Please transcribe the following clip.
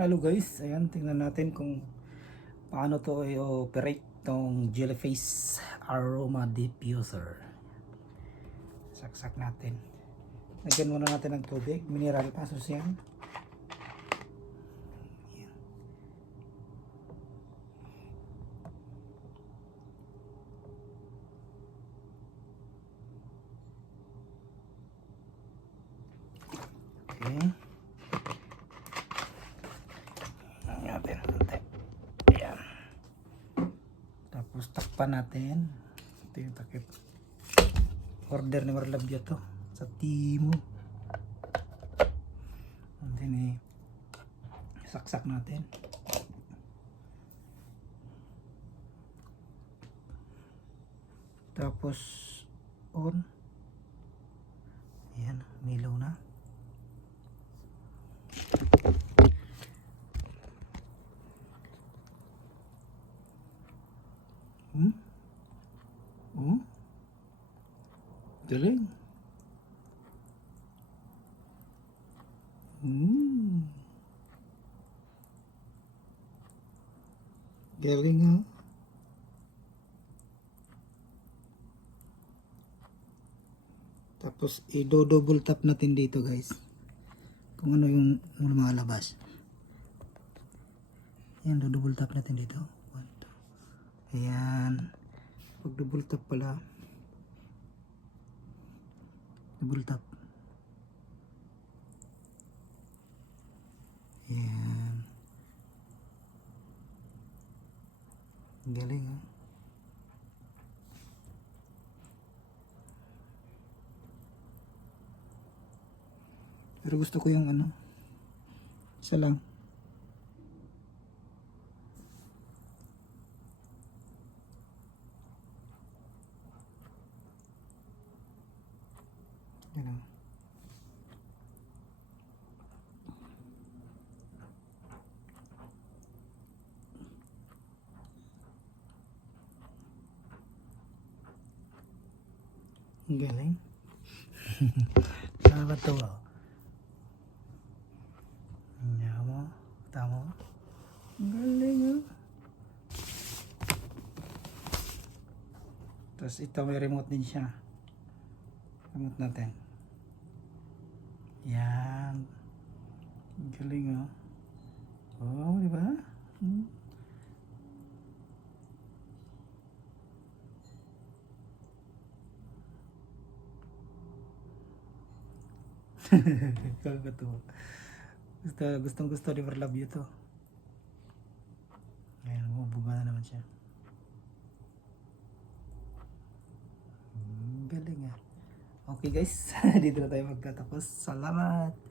Hello guys, ayan, tingnan natin kung paano to i-operate tong Jellyface Aroma Diffuser. Saksak natin. Lagyan muna natin ng tubig, mineral pasos yan. Okay. Natin konti. Ayan. Tapos takpan natin. Ito yung takip. Order ni Marlabio to sa Timo. Then saksak natin. Tapos on. Ayan, milaw na. Galing. Galing ha. Tapos i-double tap natin dito guys. Kung ano yung lumalabas. Ayan, double tap natin dito. 1, 2. Ayan. Pag double tap pala. Double tap. Ayan. Galing ha. Pero gusto ko yung ano. Isa lang. Yan o. Galing. Nakakatawa. Yan mo. Tama. Galing ha. Tapos ito may remote din siya. Remote natin. Yan. Galing ha. Oh, di ba? Kakatuwa. Gustong gusto ni Marlabio to. Ayan, bubuga na naman siya. Galing ah. Okay guys, dito na tayo magtatapos. Salamat!